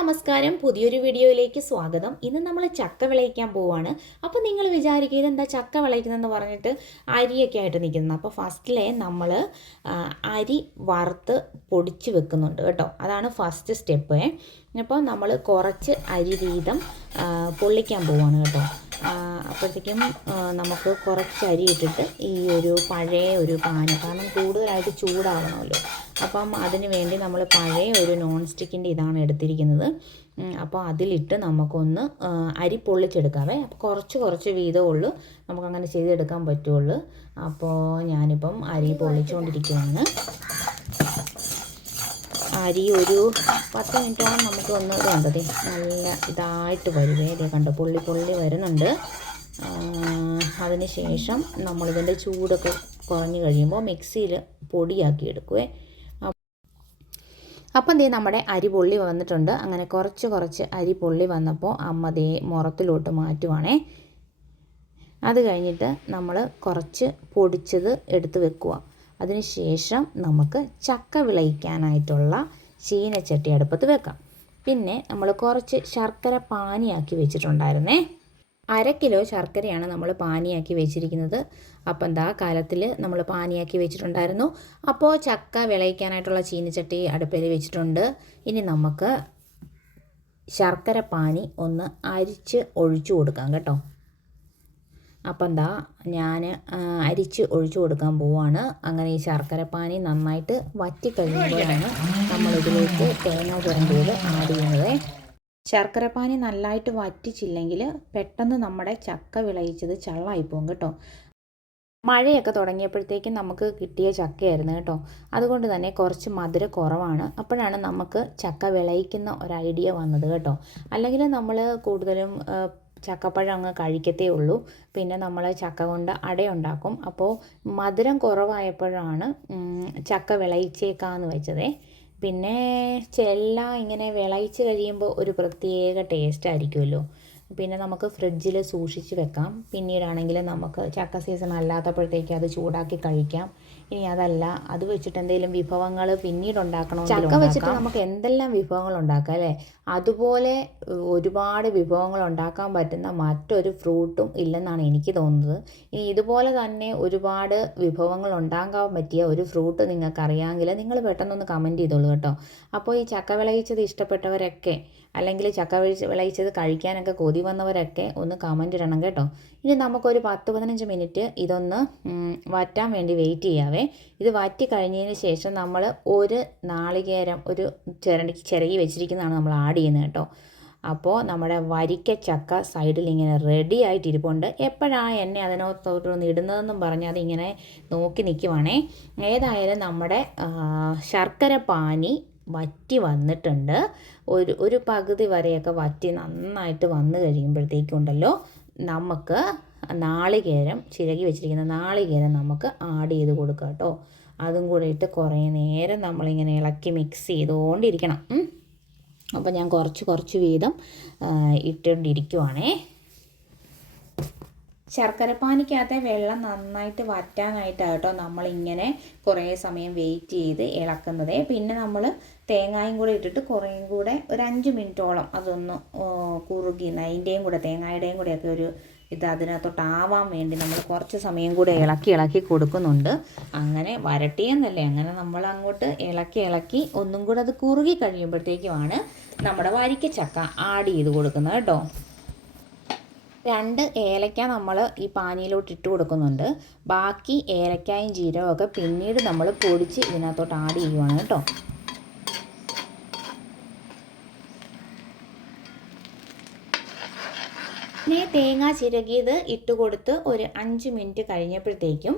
നമസ്കാരം, പുതിയൊരു വീഡിയോയിലേക്ക് സ്വാഗതം. ഇന്ന് നമ്മൾ ചക്ക വിളയിക്കാൻ പോവുകയാണ്. അപ്പോൾ നിങ്ങൾ വിചാരിക്കുക ഇതെന്താ ചക്ക വിളയിക്കുന്നതെന്ന് പറഞ്ഞിട്ട് അരിയൊക്കെ ആയിട്ട് നിൽക്കുന്നത്. അപ്പോൾ ഫസ്റ്റിലെ നമ്മൾ അരി വറുത്ത് പൊടിച്ച് വെക്കുന്നുണ്ട് കേട്ടോ. അതാണ് ഫസ്റ്റ് സ്റ്റെപ്പ്. അപ്പോൾ നമ്മൾ കുറച്ച് അരി വീതം പൊള്ളിക്കാൻ പോവുകയാണ് കേട്ടോ. അപ്പോഴത്തേക്കും നമുക്ക് കുറച്ച് അരി ഇട്ടിട്ട് ഈ പഴയ ഒരു പാന്, കാരണം കൂടുതലായിട്ട് ചൂടാവണമല്ലോ, അപ്പം അതിന് വേണ്ടി നമ്മൾ പഴയ ഒരു നോൺ സ്റ്റിക്കിൻ്റെ ഇതാണ് എടുത്തിരിക്കുന്നത്. അപ്പോൾ അതിലിട്ട് നമുക്കൊന്ന് അരി പൊള്ളിച്ചെടുക്കാവേ. അപ്പോൾ കുറച്ച് വീതമുള്ളൂ നമുക്കങ്ങനെ ചെയ്തെടുക്കാൻ പറ്റുള്ളൂ. അപ്പോൾ ഞാനിപ്പം അരി പൊള്ളിച്ചുകൊണ്ടിരിക്കുകയാണ്. അരി ഒരു 10 മിനിറ്റോളം നമുക്ക് ഒന്ന് വേണ്ടത് നല്ല ഇതായിട്ട് വരുവേ. ഇതേ കണ്ടോ, പൊള്ളി വരുന്നുണ്ട്. അതിന് ശേഷം നമ്മളിതിൻ്റെ ചൂടൊക്കെ കുറഞ്ഞ് കഴിയുമ്പോൾ മിക്സിയിൽ പൊടിയാക്കി എടുക്കുവേ. അപ്പം ദേ നമ്മുടെ അരി പൊള്ളി വന്നിട്ടുണ്ട്. അങ്ങനെ കുറച്ച് അരി പൊള്ളി വന്നപ്പോൾ അമ്മ ദേ മുറത്തിലോട്ട് മാറ്റുവാണേ. അത് കഴിഞ്ഞിട്ട് നമ്മൾ കുറച്ച് പൊടിച്ചത് എടുത്ത് വെക്കുക. അതിന് ശേഷം നമുക്ക് ചക്ക വിളയിക്കാനായിട്ടുള്ള ചീനച്ചട്ടി അടുപ്പത്ത് വെക്കാം. പിന്നെ നമ്മൾ കുറച്ച് ശർക്കര പാനിയാക്കി വെച്ചിട്ടുണ്ടായിരുന്നേ. 1/2 കിലോ ശർക്കരയാണ് നമ്മൾ പാനിയാക്കി വെച്ചിരിക്കുന്നത്. അപ്പം എന്താ കാലത്തിൽ നമ്മൾ പാനിയാക്കി വെച്ചിട്ടുണ്ടായിരുന്നു. അപ്പോൾ ചക്ക വിളയിക്കാനായിട്ടുള്ള ചീനച്ചട്ടി അടുപ്പിൽ വെച്ചിട്ടുണ്ട്. ഇനി നമുക്ക് ശർക്കര പാനി ഒന്ന് അരിച്ച് ഒഴിച്ചു കൊടുക്കാം കേട്ടോ. അപ്പം എന്താ ഞാൻ അരിച്ച് ഒഴിച്ചു കൊടുക്കാൻ പോവുകയാണ്. അങ്ങനെ ഈ ശർക്കര പാനി നന്നായിട്ട് വറ്റിക്കഴിയുമ്പോഴാണ് നമ്മളിതിലേക്ക് തേങ്ങ ചിരണ്ടിയത് ആഡ് ചെയ്യുന്നത്. ശർക്കര പാനി നല്ലതായിട്ട് വറ്റിച്ചില്ലെങ്കിൽ പെട്ടെന്ന് നമ്മുടെ ചക്ക വിളയിച്ചത് ചള്ളായിപ്പോകും കേട്ടോ. മഴയൊക്കെ തുടങ്ങിയപ്പോഴത്തേക്കും നമുക്ക് കിട്ടിയ ചക്കയായിരുന്നു കേട്ടോ. അതുകൊണ്ട് തന്നെ കുറച്ച് മധുരം കുറവാണ്. അപ്പോഴാണ് നമുക്ക് ചക്ക വിളയിക്കുന്ന ഒരു ഐഡിയ വന്നത് കേട്ടോ. അല്ലെങ്കിൽ നമ്മൾ കൂടുതലും ചക്കപ്പഴം അങ്ങ് കഴിക്കത്തേ ഉള്ളൂ. പിന്നെ നമ്മൾ ചക്ക കൊണ്ട് അടയുണ്ടാക്കും. അപ്പോൾ മധുരം കുറവായപ്പോഴാണ് ചക്ക വിളയിച്ചേക്കാന്ന് വെച്ചതേ. പിന്നെ എല്ലാം ഇങ്ങനെ വിളയിച്ച് കഴിയുമ്പോൾ ഒരു പ്രത്യേക ടേസ്റ്റ് ആയിരിക്കുമല്ലോ. പിന്നെ നമുക്ക് ഫ്രിഡ്ജിൽ സൂക്ഷിച്ച് വെക്കാം. പിന്നീടാണെങ്കിൽ നമുക്ക് ചക്ക സീസൺ അല്ലാത്തപ്പോഴത്തേക്ക് അത് ചൂടാക്കി കഴിക്കാം. ഇനി അതല്ല, അത് വെച്ചിട്ട് എന്തെങ്കിലും വിഭവങ്ങൾ പിന്നീട് ഉണ്ടാക്കണമെങ്കിൽ ചക്ക വെച്ചിട്ട് നമുക്ക് എന്തെല്ലാം വിഭവങ്ങൾ ഉണ്ടാക്കാം അല്ലേ. അതുപോലെ ഒരുപാട് വിഭവങ്ങൾ ഉണ്ടാക്കാൻ പറ്റുന്ന മറ്റൊരു ഫ്രൂട്ടും ഇല്ലെന്നാണ് എനിക്ക് തോന്നുന്നത്. ഇനി ഇതുപോലെ തന്നെ ഒരുപാട് വിഭവങ്ങൾ ഉണ്ടാക്കാൻ പറ്റിയ ഒരു ഫ്രൂട്ട് നിങ്ങൾക്കറിയാമെങ്കിൽ നിങ്ങൾ പെട്ടെന്നൊന്ന് കമൻറ്റ് ചെയ്തോളൂ കേട്ടോ. അപ്പോൾ ഈ ചക്ക വിളയിച്ചത് ഇഷ്ടപ്പെട്ടവരൊക്കെ, അല്ലെങ്കിൽ ചക്ക വിളയിച്ചത് കഴിക്കാനൊക്കെ കൊതി വന്നവരൊക്കെ ഒന്ന് കമൻറ്റ് ഇടണം കേട്ടോ. ഇനി നമുക്കൊരു 10-15 മിനിറ്റ് ഇതൊന്ന് വറ്റാൻ വേണ്ടി വെയിറ്റ് ചെയ്യാവേ. ഇത് വറ്റി കഴിഞ്ഞതിന് ശേഷം നമ്മൾ ഒരു നാളികേരം ഒരു ചിരകി വെച്ചിരിക്കുന്നതാണ് നമ്മൾ ആഡ് ചെയ്യുന്നത് കേട്ടോ. അപ്പോൾ നമ്മുടെ വരിക്ക ചക്ക സൈഡിൽ ഇങ്ങനെ റെഡി ആയിട്ടിരിപ്പുണ്ട്. എപ്പോഴാണ് എന്നെ അതിനകത്തോട്ടൊന്ന് ഇടുന്നതെന്നും പറഞ്ഞ് അതിങ്ങനെ നോക്കി നിൽക്കുവാണേ. ഏതായാലും നമ്മുടെ ശർക്കര പാനി വറ്റി വന്നിട്ടുണ്ട്. ഒരു പകുതി വരെയൊക്കെ വറ്റി നന്നായിട്ട് വന്നു കഴിയുമ്പോഴത്തേക്കുണ്ടല്ലോ നമുക്ക് നാളികേരം, ചിരകി വെച്ചിരിക്കുന്ന നാളികേരം നമുക്ക് ആഡ് ചെയ്ത് കൊടുക്കാം കേട്ടോ. അതും കൂടെ ഇട്ട് കുറേ നേരം നമ്മളിങ്ങനെ ഇളക്കി മിക്സ് ചെയ്തുകൊണ്ടിരിക്കണം. അപ്പോൾ ഞാൻ കുറച്ച് വീതം ഇട്ടുകൊണ്ടിരിക്കുവാണേ. ശർക്കരപ്പാനിക്കകത്തെ വെള്ളം നന്നായിട്ട് വറ്റാനായിട്ടാണ് കേട്ടോ നമ്മളിങ്ങനെ കുറേ സമയം വെയിറ്റ് ചെയ്ത് ഇളക്കുന്നത്. പിന്നെ നമ്മൾ തേങ്ങായും കൂടെ ഇട്ടിട്ട് കുറേയും കൂടെ ഒരു 5 മിനിറ്റോളം അതൊന്ന് കുറുകി അതിൻ്റെയും കൂടെ തേങ്ങയുടെയും കൂടെയൊക്കെ ഒരു ഇത് അതിനകത്തോട്ടാവാൻ വേണ്ടി നമ്മൾ കുറച്ച് സമയം കൂടെ ഇളക്കി കൊടുക്കുന്നുണ്ട്. അങ്ങനെ വരട്ടിയെന്നല്ലേ, അങ്ങനെ നമ്മൾ അങ്ങോട്ട് ഇളക്കി ഒന്നും കൂടെ അത് കുറുകി കഴിയുമ്പോഴത്തേക്കുമാണ് നമ്മുടെ വരിക്കച്ചക്ക ആഡ് ചെയ്ത് കൊടുക്കുന്നത് കേട്ടോ. 2 ഏലക്ക നമ്മൾ ഈ പാനിയിലോട്ട് ഇട്ട് കൊടുക്കുന്നുണ്ട്. ബാക്കി ഏലക്കായും ജീരകമൊക്കെ പിന്നീട് നമ്മൾ പൊടിച്ച് ഇതിനകത്തോട്ട് ആഡ് ചെയ്യുവാണ് കേട്ടോ. പിന്നെ തേങ്ങ ചിരകിയത് ഇട്ട് കൊടുത്ത് ഒരു 5 മിനിറ്റ് കഴിഞ്ഞപ്പോഴത്തേക്കും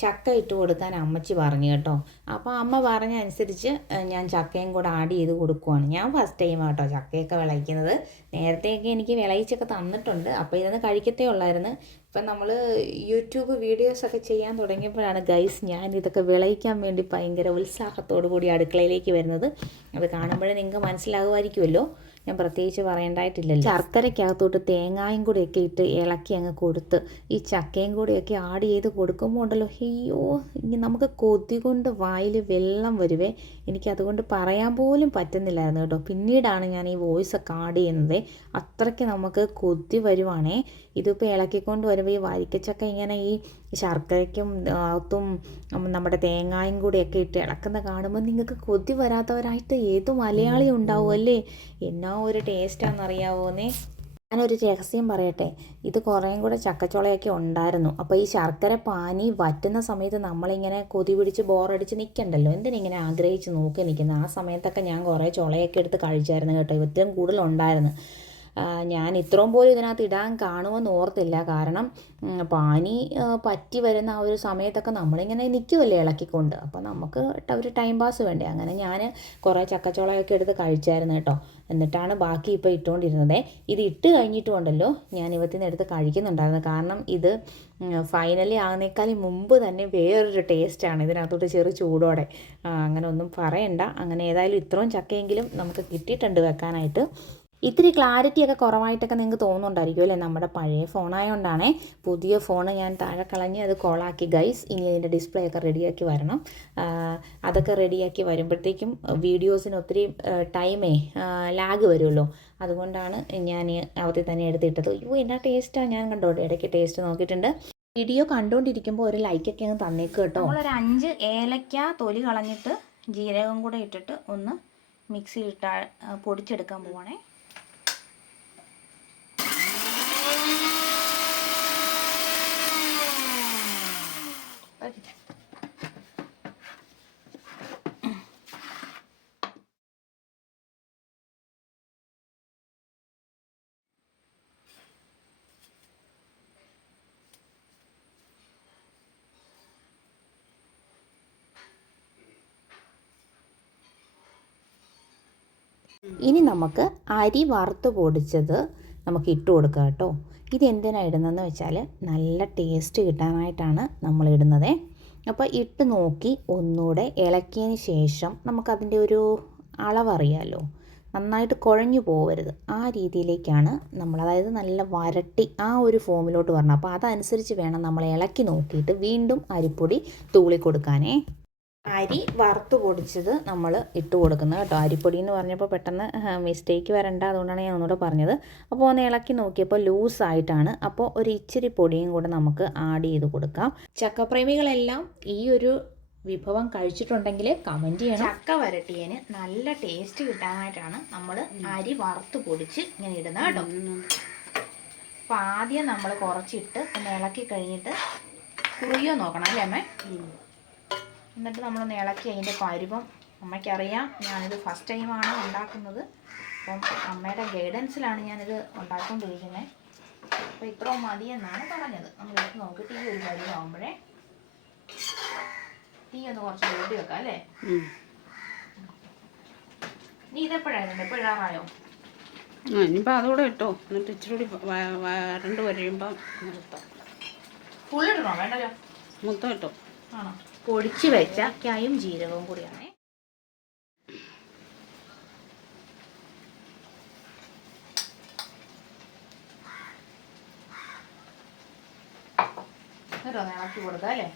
ചക്ക ഇട്ട് കൊടുക്കാൻ അമ്മച്ചി പറഞ്ഞു കേട്ടോ. അപ്പോൾ അമ്മ പറഞ്ഞ അനുസരിച്ച് ഞാൻ ചക്കയും കൂടെ ആഡ് ചെയ്ത് കൊടുക്കുവാണ്. ഞാൻ ഫസ്റ്റ് ടൈം കേട്ടോ ചക്കയൊക്കെ വിളയിക്കുന്നത്. നേരത്തെയൊക്കെ എനിക്ക് വിളയിച്ചൊക്കെ തന്നിട്ടുണ്ട്. അപ്പോൾ ഇതൊന്ന് കഴിക്കത്തേ ഉള്ളായിരുന്നു. ഇപ്പം നമ്മൾ യൂട്യൂബ് വീഡിയോസൊക്കെ ചെയ്യാൻ തുടങ്ങിയപ്പോഴാണ് ഗൈസ് ഞാൻ ഇതൊക്കെ വിളയിക്കാൻ വേണ്ടി ഭയങ്കര ഉത്സാഹത്തോടു കൂടി അടുക്കളയിലേക്ക് വരുന്നത്. അത് കാണുമ്പോഴേ നിങ്ങൾക്ക് മനസ്സിലാകുമായിരിക്കുമല്ലോ, ഞാൻ പ്രത്യേകിച്ച് പറയേണ്ടതായിട്ടില്ലല്ലോ. ശർക്കരയ്ക്കകത്തോട്ട് തേങ്ങായും കൂടെയൊക്കെ ഇട്ട് ഇളക്കി അങ്ങ് കൊടുത്ത് ഈ ചക്കയും കൂടെയൊക്കെ ആഡ് ചെയ്ത് കൊടുക്കുമ്പോൾ ഉണ്ടല്ലോ, അയ്യോ നമുക്ക് കൊതി കൊണ്ട് വായിൽ വെള്ളം വരുവേ. എനിക്കതുകൊണ്ട് പറയാൻ പോലും പറ്റുന്നില്ലായിരുന്നു കേട്ടോ. പിന്നീടാണ് ഞാൻ ഈ വോയിസൊക്കെ ആഡ് ചെയ്യുന്നത്. അത്രയ്ക്ക് നമുക്ക് കൊതി വരുവാണേ. ഇതിപ്പോൾ ഇളക്കിക്കൊണ്ട് വരുമ്പോൾ ഈ വരിക്കച്ചക്ക ഇങ്ങനെ ഈ ശർക്കരയ്ക്കും അകത്തും നമ്മുടെ തേങ്ങായും കൂടെയൊക്കെ ഇട്ട് ഇളക്കുന്ന കാണുമ്പോൾ നിങ്ങൾക്ക് കൊതി വരാത്തവരായിട്ട് ഏത് മലയാളി ഉണ്ടാവുമല്ലേ? എന്നാ ഒരു ടേസ്റ്റാണെന്നറിയാവോന്നേ. ഞാനൊരു രഹസ്യം പറയട്ടെ, ഇത് കുറേയും കൂടെ ചക്കച്ചുളയൊക്കെ ഉണ്ടായിരുന്നു. അപ്പോൾ ഈ ശർക്കര പാനി വറ്റുന്ന സമയത്ത് നമ്മളിങ്ങനെ കൊതി പിടിച്ച് ബോറടിച്ച് നിൽക്കണ്ടല്ലോ, എന്തിനിങ്ങനെ ആഗ്രഹിച്ച് നോക്കി നിൽക്കുന്നത്. ആ സമയത്തൊക്കെ ഞാൻ കുറേ ചുളയൊക്കെ എടുത്ത് കഴിച്ചായിരുന്നു കേട്ടോ. ഇത്രയും കൂടുതലുണ്ടായിരുന്നു. ഞാൻ ഇത്രയും പോലും ഇതിനകത്ത് ഇടാൻ കാണുമെന്ന് ഓർത്തില്ല. കാരണം പാനി പറ്റി വരുന്ന ആ ഒരു സമയത്തൊക്കെ നമ്മളിങ്ങനെ നിൽക്കുമല്ലേ ഇളക്കിക്കൊണ്ട്. അപ്പോൾ നമുക്ക് ഒരു ടൈം പാസ് വേണ്ടേ. അങ്ങനെ ഞാൻ കുറേ ചക്കച്ചോളയൊക്കെ എടുത്ത് കഴിച്ചായിരുന്നു കേട്ടോ. എന്നിട്ടാണ് ബാക്കി ഇപ്പോൾ ഇട്ടുകൊണ്ടിരുന്നത്. ഇത് ഇട്ട് കഴിഞ്ഞിട്ടുണ്ടല്ലോ ഞാൻ ഇവത്തിൽ നിന്ന് എടുത്ത് കഴിക്കുന്നുണ്ടായിരുന്നു. കാരണം ഇത് ഫൈനലി ആകുന്നേക്കാളും മുമ്പ് തന്നെ വേറൊരു ടേസ്റ്റാണ് ഇതിനകത്തോട്ട് ചെറു ചൂടോടെ. അങ്ങനെ ഒന്നും പറയണ്ട. അങ്ങനെ ഏതായാലും ഇത്രയും ചക്കയെങ്കിലും നമുക്ക് കിട്ടിയിട്ടുണ്ട് വെക്കാനായിട്ട്. ഇത്തിരി ക്ലാരിറ്റിയൊക്കെ കുറവായിട്ടൊക്കെ നിങ്ങൾക്ക് തോന്നുന്നുണ്ടായിരിക്കും അല്ലേ. നമ്മുടെ പഴയ ഫോണായതുകൊണ്ടാണേ. പുതിയ ഫോണ് ഞാൻ താഴെ കളഞ്ഞ് അത് കോളാക്കി ഗൈസ്. ഇനി അതിൻ്റെ ഡിസ്പ്ലേ ഒക്കെ റെഡിയാക്കി വരണം. അതൊക്കെ റെഡിയാക്കി വരുമ്പോഴത്തേക്കും വീഡിയോസിന് ഒത്തിരി ടൈമേ ലാഗ് വരുമല്ലോ. അതുകൊണ്ടാണ് ഞാൻ അവത്തിൽ തന്നെ എടുത്തിട്ടത്. അയ്യോ എന്നാ ടേസ്റ്റാണ്. ഞാൻ കണ്ടോ ഇടയ്ക്ക് ടേസ്റ്റ് നോക്കിയിട്ടുണ്ട്. വീഡിയോ കണ്ടുകൊണ്ടിരിക്കുമ്പോൾ ഒരു ലൈക്കൊക്കെ അങ്ങ് തന്നേക്ക് കേട്ടോ. നമ്മളൊരു 5 ഏലക്ക തൊലി കളഞ്ഞിട്ട് ജീരകം കൂടെ ഇട്ടിട്ട് ഒന്ന് മിക്സിയിലിട്ട് പൊടിച്ചെടുക്കാൻ പോവാണേ. ഇനി നമുക്ക് അരി വറുത്ത് പൊടിച്ചത് നമുക്ക് ഇട്ട് കൊടുക്കാം കേട്ടോ. ഇതെന്തിനാണ് ഇടുന്നതെന്ന് വെച്ചാൽ നല്ല ടേസ്റ്റ് കിട്ടാനായിട്ടാണ് നമ്മൾ ഇടുന്നത്. അപ്പോൾ ഇട്ട് നോക്കി ഒന്നുകൂടെ ഇളക്കിയതിന് ശേഷം നമുക്കതിൻ്റെ ഒരു അളവറിയാമല്ലോ. നന്നായിട്ട് കുഴഞ്ഞു പോകരുത്. ആ രീതിയിലേക്കാണ് നമ്മൾ, അതായത് നല്ല വരട്ടി ആ ഒരു ഫോമിലോട്ട് വരണം. അപ്പോൾ അതനുസരിച്ച് വേണം നമ്മൾ ഇളക്കി നോക്കിയിട്ട് വീണ്ടും അരിപ്പൊടി തൂളി കൊടുക്കാനേ. അരി വറുത്ത് പൊടിച്ചത് നമ്മൾ ഇട്ട് കൊടുക്കുന്നത് കേട്ടോ. അരിപ്പൊടി എന്ന് പറഞ്ഞപ്പോൾ പെട്ടെന്ന് മിസ്റ്റേക്ക് വരണ്ട, അതുകൊണ്ടാണ് ഞാൻ ഒന്നുകൂടെ പറഞ്ഞത്. അപ്പോൾ ഒന്ന് ഇളക്കി നോക്കിയപ്പോൾ ലൂസായിട്ടാണ്. അപ്പോൾ ഒരു ഇച്ചിരി പൊടിയും കൂടെ നമുക്ക് ആഡ് ചെയ്ത് കൊടുക്കാം. ചക്കപ്രേമികളെല്ലാം ഈ ഒരു വിഭവം കഴിച്ചിട്ടുണ്ടെങ്കിൽ കമൻറ്റ് ചെയ്യണം. ചക്ക വരട്ടിയതിന് നല്ല ടേസ്റ്റ് കിട്ടാനായിട്ടാണ് നമ്മൾ അരി വറുത്ത് പൊടിച്ച് ഇങ്ങനെ ഇടുന്നത് കേട്ടോ. അപ്പോൾ ആദ്യം നമ്മൾ കുറച്ചിട്ട് ഒന്ന് ഇളക്കി കഴിഞ്ഞിട്ട് കുറിയോ നോക്കണം അല്ലേ അമ്മേ. എന്നിട്ട് നമ്മളൊന്ന് ഇളക്കി അതിൻ്റെ പരുവം അമ്മയ്ക്കറിയാം. ഞാനിത് ഫസ്റ്റ് ടൈമാണ് ഉണ്ടാക്കുന്നത്. അപ്പം അമ്മയുടെ ഗൈഡൻസിലാണ് ഞാനിത് ഉണ്ടാക്കിക്കൊണ്ടിരിക്കുന്നത്. അപ്പോൾ ഇത്രയും മതിയെന്നാണ് പറഞ്ഞത്. നമ്മളെടുത്ത് നോക്കിയിട്ട് ഈ ഒരു പരുവാകുമ്പോഴേ തീ ഒന്ന് കുറച്ച് കൂട്ടി വെക്കാം അല്ലേ. നീ ഇതെപ്പോഴായിരുന്നു, എപ്പോഴാറായോ? ഇനിയിപ്പോൾ അതുകൂടെ ഇട്ടോ. എന്നിട്ട് ഇച്ചിരി കൂടി വരണ്ട് വരുമ്പം നിർത്താം. ഫുള്ളിടണോ? വേണ്ടല്ലോ, മൊത്തം ഇട്ടോ. ആണോ? പൊടിച്ച് വെച്ച ചക്കയും ജീരകവും കൂടിയാണ്. ഇളക്കി കൊടുക്കാം അല്ലേ.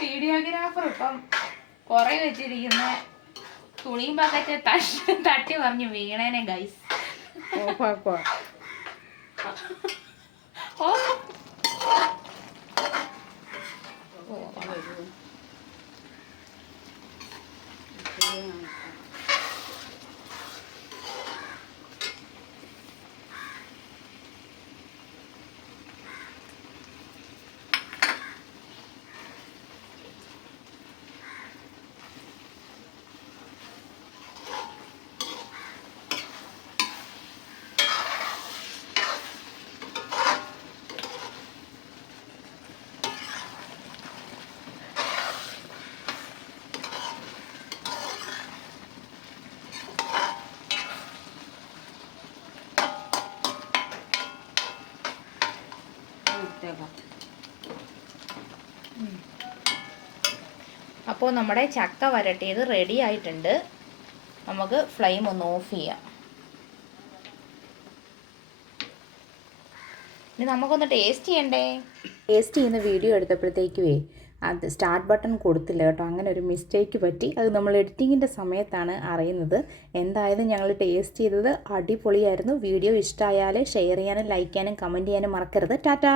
വീഡിയോഗ്രാഫർ ഇപ്പം കുറെ വെച്ചിരിക്കുന്ന തുണിയും പാക്കറ്റ് തട്ടി പറഞ്ഞു വീണേനെ ഗൈസ്. എടുത്തേക്കാം. അപ്പോൾ നമ്മുടെ ചക്ക വരട്ടിയത് റെഡി ആയിട്ടുണ്ട്. നമുക്ക് ഫ്ലെയിം ഒന്ന് ഓഫ് ചെയ്യാം. ഇനി നമുക്കൊന്ന് ടേസ്റ്റ് ചെയ്യണ്ടേ. ടേസ്റ്റ് ചെയ്യുന്ന വീഡിയോ എടുത്തപ്പോഴത്തേക്കുവേ അത് സ്റ്റാർട്ട് ബട്ടൺ കൊടുത്തില്ല കേട്ടോ. അങ്ങനെ ഒരു മിസ്റ്റേക്ക് പറ്റി. അത് നമ്മൾ എഡിറ്റിങ്ങിൻ്റെ സമയത്താണ് അറിയുന്നത്. എന്തായാലും ഞങ്ങൾ ടേസ്റ്റ് ചെയ്തത് അടിപൊളിയായിരുന്നു. വീഡിയോ ഇഷ്ടമായാൽ ഷെയർ ചെയ്യാനും ലൈക്ക് ചെയ്യാനും കമൻറ്റ് ചെയ്യാനും മറക്കരുത്. ടാറ്റാ.